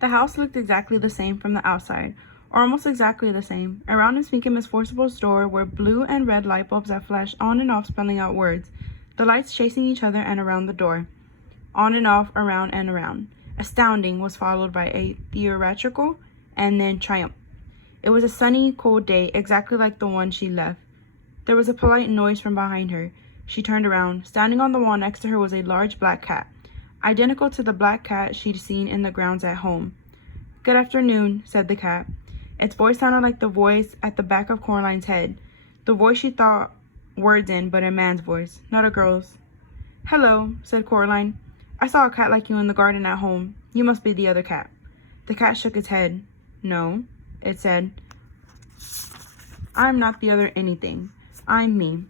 The house looked exactly the same from the outside, or almost exactly the same. Around Miss Pink and Miss Forcible's door were blue and red light bulbs that flashed on and off, spelling out words, the lights chasing each other and around the door. On and off, around and around. Astounding was followed by a theatrical and then triumph. It was a sunny, cold day, exactly like the one she left. There was a polite noise from behind her. She turned around. Standing on the wall next to her was a large black cat, identical to the black cat she'd seen in the grounds at home. "Good afternoon," said the cat. Its voice sounded like the voice at the back of Coraline's head, the voice she thought words in, but a man's voice, not a girl's. "Hello," said Coraline. "I saw a cat like you in the garden at home. You must be the other cat." The cat shook its head. "No," it said. "I'm not the other anything. I'm me."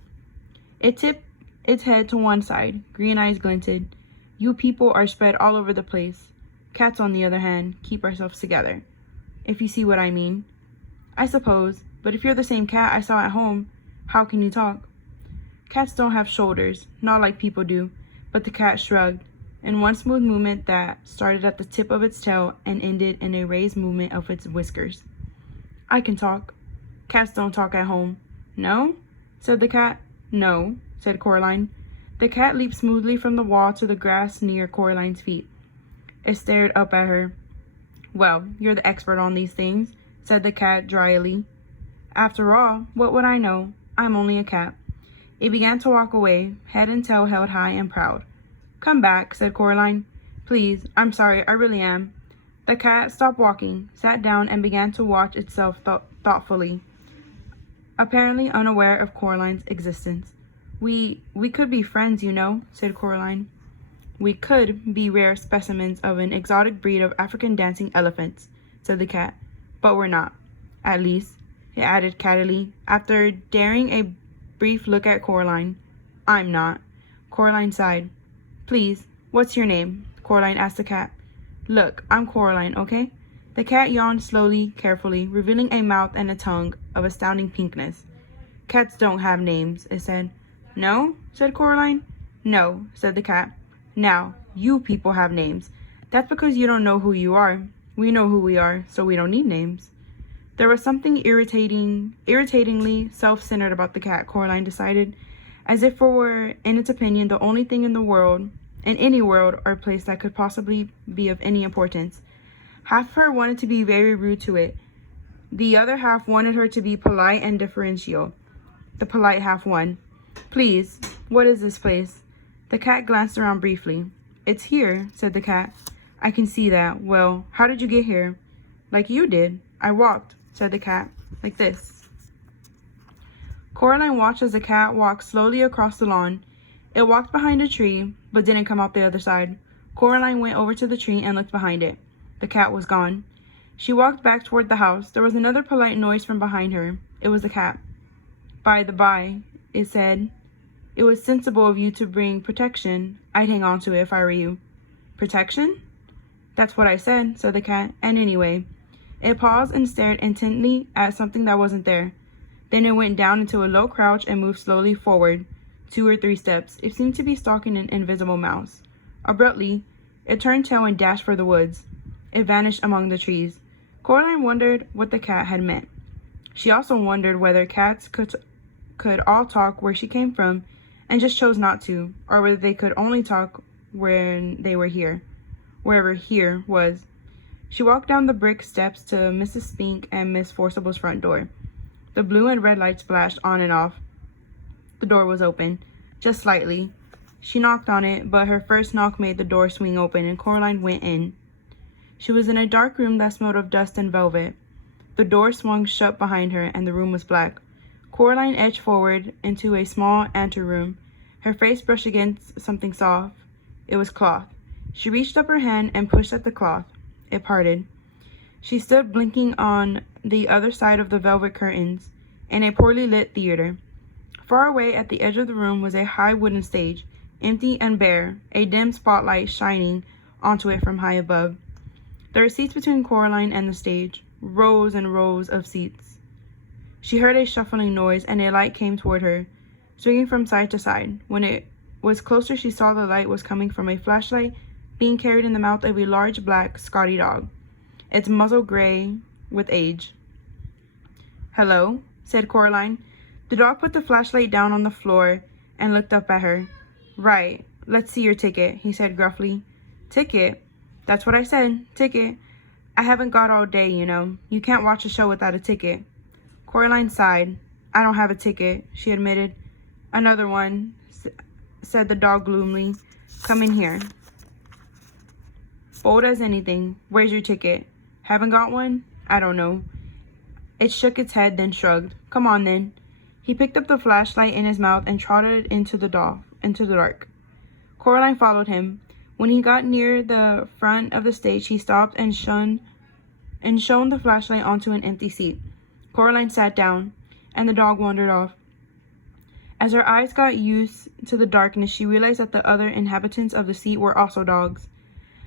It tipped its head to one side. Green eyes glinted. "You people are spread all over the place. Cats, on the other hand, keep ourselves together. If you see what I mean." "I suppose. But if you're the same cat I saw at home, how can you talk?" "Cats don't have shoulders, not like people do." But the cat shrugged, in one smooth movement that started at the tip of its tail and ended in a raised movement of its whiskers. "I can talk. Cats don't talk at home." "No?" said the cat. "No," said Coraline. The cat leaped smoothly from the wall to the grass near Coraline's feet. It stared up at her. "Well, you're the expert on these things," said the cat dryly. "After all, what would I know? I'm only a cat." It began to walk away, head and tail held high and proud. "Come back," said Coraline. "Please, I'm sorry, I really am." The cat stopped walking, sat down, and began to watch itself thoughtfully, apparently unaware of Coraline's existence. We could be friends, you know," said Coraline. "We could be rare specimens of an exotic breed of African dancing elephants," said the cat. "But we're not. At least," it added cattily, after daring a brief look at Coraline, "I'm not." Coraline sighed. "Please, what's your name?" Coraline asked the cat. "Look, I'm Coraline, okay?" The cat yawned slowly, carefully, revealing a mouth and a tongue of astounding pinkness. "Cats don't have names," it said. "No?" said Coraline. "No," said the cat. "Now, you people have names. That's because you don't know who you are. We know who we are, so we don't need names." There was something irritatingly self-centered about the cat, Coraline decided, as if it were, in its opinion, the only thing in the world, in any world or place that could possibly be of any importance. Half of her wanted to be very rude to it. The other half wanted her to be polite and deferential. The polite half won. "Please, what is this place?" The cat glanced around briefly. "It's here," said the cat. "I can see that. Well, how did you get here?" "Like you did. I walked," said the cat. "Like this." Coraline watched as the cat walked slowly across the lawn. It walked behind a tree, but didn't come out the other side. Coraline went over to the tree and looked behind it. The cat was gone. She walked back toward the house. There was another polite noise from behind her. It was the cat. "By the by," it said, "it was sensible of you to bring protection. I'd hang on to it if I were you." "Protection?" "That's what I said," said the cat. "And anyway." It paused and stared intently at something that wasn't there. Then it went down into a low crouch and moved slowly forward, 2 or 3 steps. It seemed to be stalking an invisible mouse. Abruptly, it turned tail and dashed for the woods. It vanished among the trees. Coraline wondered what the cat had meant. She also wondered whether cats could all talk where she came from and just chose not to, or whether they could only talk when they were here, wherever here was. She walked down the brick steps to Mrs. Spink and Miss Forcible's front door. The blue and red lights flashed on and off. The door was open, just slightly. She knocked on it, but her first knock made the door swing open and Coraline went in. She was in a dark room that smelled of dust and velvet. The door swung shut behind her and the room was black. Coraline edged forward into a small anteroom. Her face brushed against something soft. It was cloth. She reached up her hand and pushed at the cloth. It parted. She stood blinking on the other side of the velvet curtains, in a poorly lit theater. Far away at the edge of the room was a high wooden stage, empty and bare, a dim spotlight shining onto it from high above. There were seats between Coraline and the stage, rows and rows of seats. She heard a shuffling noise, and a light came toward her, swinging from side to side. When it was closer, she saw the light was coming from a flashlight being carried in the mouth of a large black Scotty dog. its muzzle gray with age. "Hello?" said Coraline. The dog put the flashlight down on the floor and looked up at her. "Right. Let's see your ticket," he said gruffly. "Ticket? That's what I said. Ticket. I haven't got all day, you know. You can't watch a show without a ticket." Coraline sighed. "I don't have a ticket," she admitted. "Another one," said the dog gloomily. "Come in here." Bold as anything. "Where's your ticket?" "Haven't got one?" "I don't know." It shook its head, then shrugged. "Come on, then." He picked up the flashlight in his mouth and trotted into the dark. Coraline followed him. When he got near the front of the stage, he stopped and shone the flashlight onto an empty seat. Coraline sat down, and the dog wandered off. As her eyes got used to the darkness, she realized that the other inhabitants of the seat were also dogs.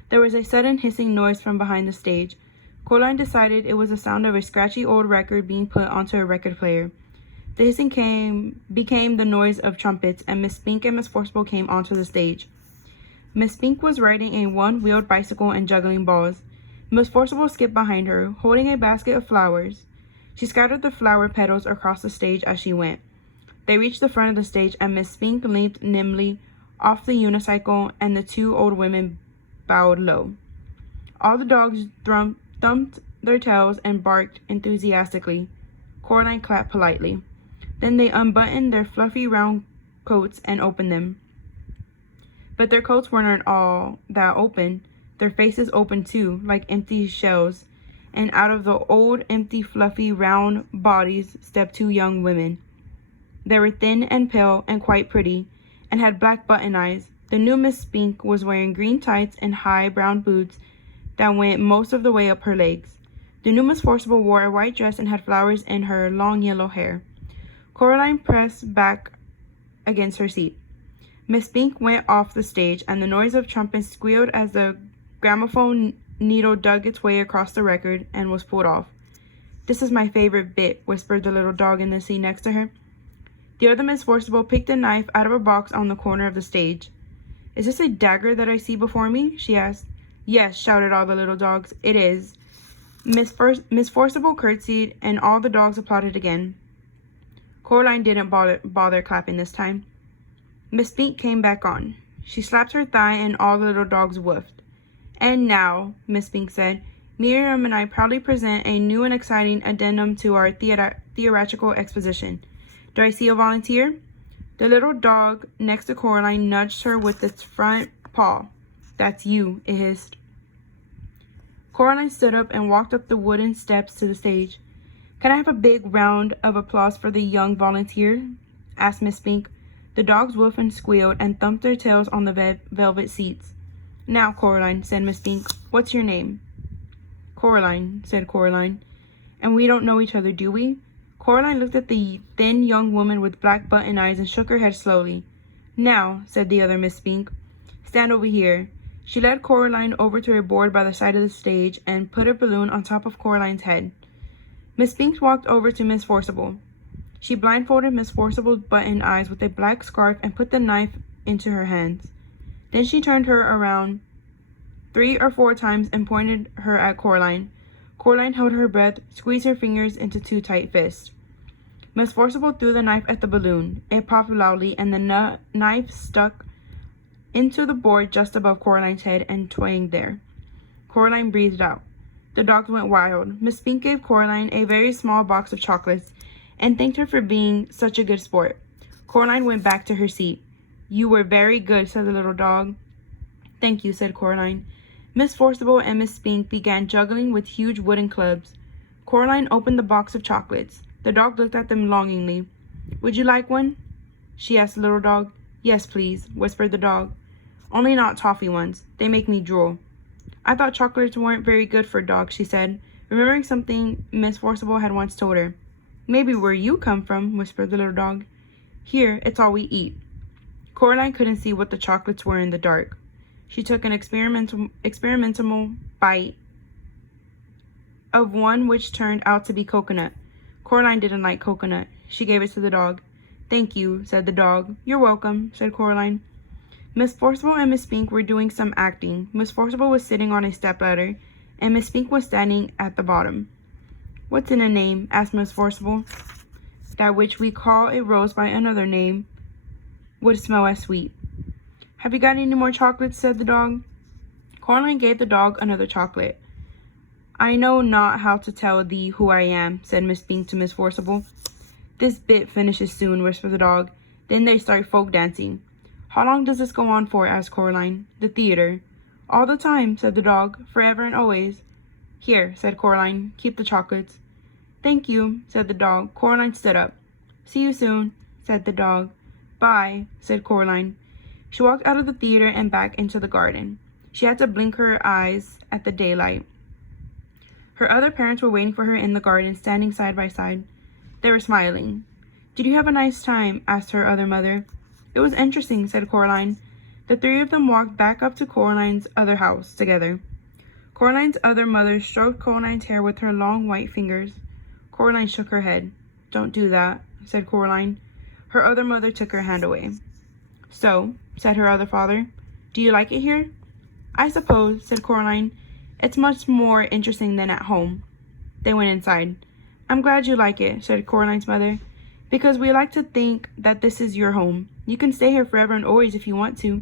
There was a sudden hissing noise from behind the stage. Coraline decided it was the sound of a scratchy old record being put onto a record player. The hissing became the noise of trumpets, and Miss Spink and Miss Forcible came onto the stage. Miss Spink was riding a one-wheeled bicycle and juggling balls. Miss Forcible skipped behind her, holding a basket of flowers. She scattered the flower petals across the stage as she went. They reached the front of the stage, and Miss Spink leaped nimbly off the unicycle, and the two old women bowed low. All the dogs thumped their tails and barked enthusiastically. Coraline clapped politely. Then they unbuttoned their fluffy round coats and opened them. But their coats weren't all that open. Their faces opened too, like empty shells, and out of the old, empty, fluffy, round bodies stepped two young women. They were thin and pale and quite pretty, and had black button eyes. The new Miss Spink was wearing green tights and high brown boots that went most of the way up her legs. The new Miss Forcible wore a white dress and had flowers in her long yellow hair. Coraline pressed back against her seat. Miss Spink went off the stage, and the noise of trumpets squealed as the gramophone needle dug its way across the record and was pulled off. "This is my favorite bit," whispered the little dog in the seat next to her. The other Miss Forcible picked a knife out of a box on the corner of the stage. "Is this a dagger that I see before me?" she asked. "Yes," shouted all the little dogs. "It is." Miss Forcible curtsied, and all the dogs applauded again. Coraline didn't bother clapping this time. Miss Spink came back on. She slapped her thigh, and all the little dogs woofed. "And now," Miss Spink said, "Miriam and I proudly present a new and exciting addendum to our theatrical exposition. Do I see a volunteer?" The little dog next to Coraline nudged her with its front paw. "That's you," it hissed. Coraline stood up and walked up the wooden steps to the stage. "Can I have a big round of applause for the young volunteer?" asked Miss Spink. The dogs woofed and squealed and thumped their tails on the velvet seats. "Now, Coraline," said Miss Spink, "what's your name?" "Coraline," said Coraline. "And we don't know each other, do we?" Coraline looked at the thin young woman with black button eyes and shook her head slowly. "Now," said the other Miss Spink, "stand over here." She led Coraline over to a board by the side of the stage and put a balloon on top of Coraline's head. Miss Spink walked over to Miss Forcible. She blindfolded Miss Forcible's button eyes with a black scarf and put the knife into her hands. Then she turned her around 3 or 4 times and pointed her at Coraline. Coraline held her breath, squeezed her fingers into 2 tight fists. Miss Forcible threw the knife at the balloon. It popped loudly, and the knife stuck into the board just above Coraline's head and twanged there. Coraline breathed out. The dogs went wild. Miss Spink gave Coraline a very small box of chocolates and thanked her for being such a good sport. Coraline went back to her seat. "You were very good," said the little dog. "Thank you," said Coraline. Miss Forcible and Miss Spink began juggling with huge wooden clubs. Coraline opened the box of chocolates. The dog looked at them longingly. "Would you like one?" she asked the little dog. "Yes, please," whispered the dog. "Only not toffee ones. They make me drool." "I thought chocolates weren't very good for dogs," she said, remembering something Miss Forcible had once told her. "Maybe where you come from," whispered the little dog. "Here, it's all we eat." Coraline couldn't see what the chocolates were in the dark. She took an experimental bite of one which turned out to be coconut. Coraline didn't like coconut. She gave it to the dog. "Thank you," said the dog. "You're welcome," said Coraline. Miss Forcible and Miss Spink were doing some acting. Miss Forcible was sitting on a stepladder, and Miss Pink was standing at the bottom. "What's in a name?" asked Miss Forcible. "That which we call a rose by another name would smell as sweet." "Have you got any more chocolates?" said the dog. Coraline gave the dog another chocolate. "I know not how to tell thee who I am," said Miss Pink to Miss Forcible. "This bit finishes soon," whispered the dog. "Then they start folk dancing." "How long does this go on for?" asked Coraline. "The theater." "All the time," said the dog. "Forever and always." "Here," said Coraline. "Keep the chocolates." "Thank you," said the dog. Coraline stood up. "See you soon," said the dog. "Bye," said Coraline. She walked out of the theater and back into the garden. She had to blink her eyes at the daylight. Her other parents were waiting for her in the garden, standing side by side. They were smiling. "Did you have a nice time?" asked her other mother. "It was interesting," said Coraline. The three of them walked back up to Coraline's other house together. Coraline's other mother stroked Coraline's hair with her long white fingers. Coraline shook her head. "Don't do that," said Coraline. Her other mother took her hand away. "So," said her other father, "do you like it here?" "I suppose," said Coraline. "It's much more interesting than at home." They went inside. "I'm glad you like it," said Coraline's mother, "because we like to think that this is your home. You can stay here forever and always if you want to."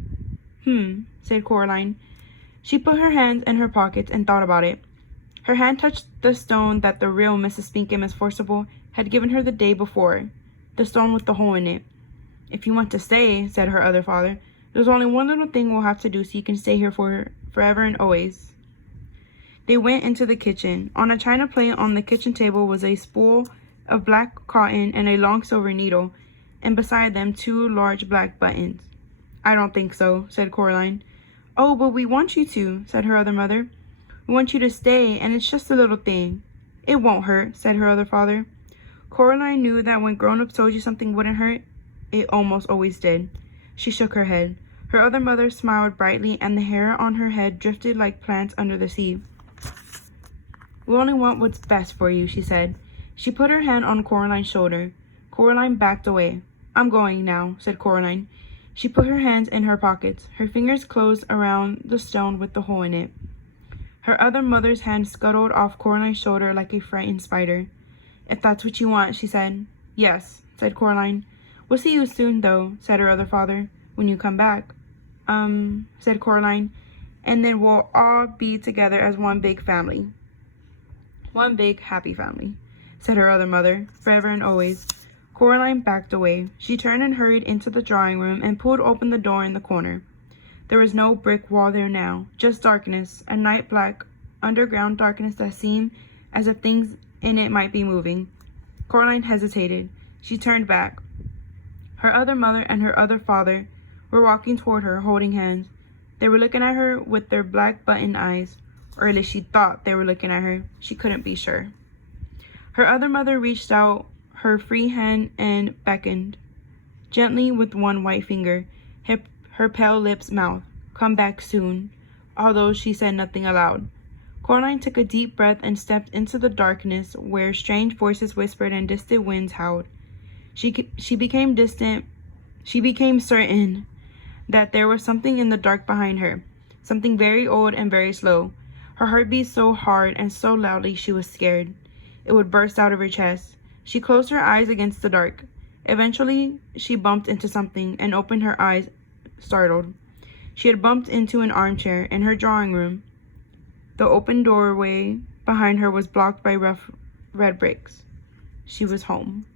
Said Coraline. She put her hands in her pockets and thought about it. Her hand touched the stone that the real Mrs. Pink and Miss Forcible had given her the day before, the stone with the hole in it. "If you want to stay," said her other father, "there's only one little thing we'll have to do so you can stay here forever and always." They went into the kitchen. On a china plate on the kitchen table was a spool of black cotton and a long silver needle, and beside them 2 large black buttons. "I don't think so," said Coraline. "Oh, but we want you to," said her other mother. "We want you to stay, and it's just a little thing." "It won't hurt," said her other father. Coraline knew that when grown-ups told you something wouldn't hurt, it almost always did. She shook her head. Her other mother smiled brightly, and the hair on her head drifted like plants under the sea. "We only want what's best for you," she said. She put her hand on Coraline's shoulder. Coraline backed away. "I'm going now," said Coraline. She put her hands in her pockets. Her fingers closed around the stone with the hole in it. Her other mother's hand scuttled off Coraline's shoulder like a frightened spider. "If that's what you want," she said. "Yes," said Coraline. "We'll see you soon, though," said her other father. "When you come back." Said Coraline. "And then we'll all be together as one big family." "One big, happy family," said her other mother, "forever and always." Coraline backed away. She turned and hurried into the drawing room and pulled open the door in the corner. There was no brick wall there now, just darkness, a night-black, underground darkness that seemed as if things in it might be moving. Coraline hesitated. She turned back. Her other mother and her other father were walking toward her, holding hands. They were looking at her with their black button eyes, or at least she thought they were looking at her. She couldn't be sure. Her other mother reached out her free hand and beckoned gently with one white finger, her pale lips mouth. "Come back soon," although she said nothing aloud. Coraline took a deep breath and stepped into the darkness where strange voices whispered and distant winds howled. She became certain that there was something in the dark behind her, something very old and very slow. Her heart beat so hard and so loudly she was scared it would burst out of her chest. She closed her eyes against the dark. Eventually, she bumped into something and opened her eyes, startled. She had bumped into an armchair in her drawing room. The open doorway behind her was blocked by rough red bricks. She was home.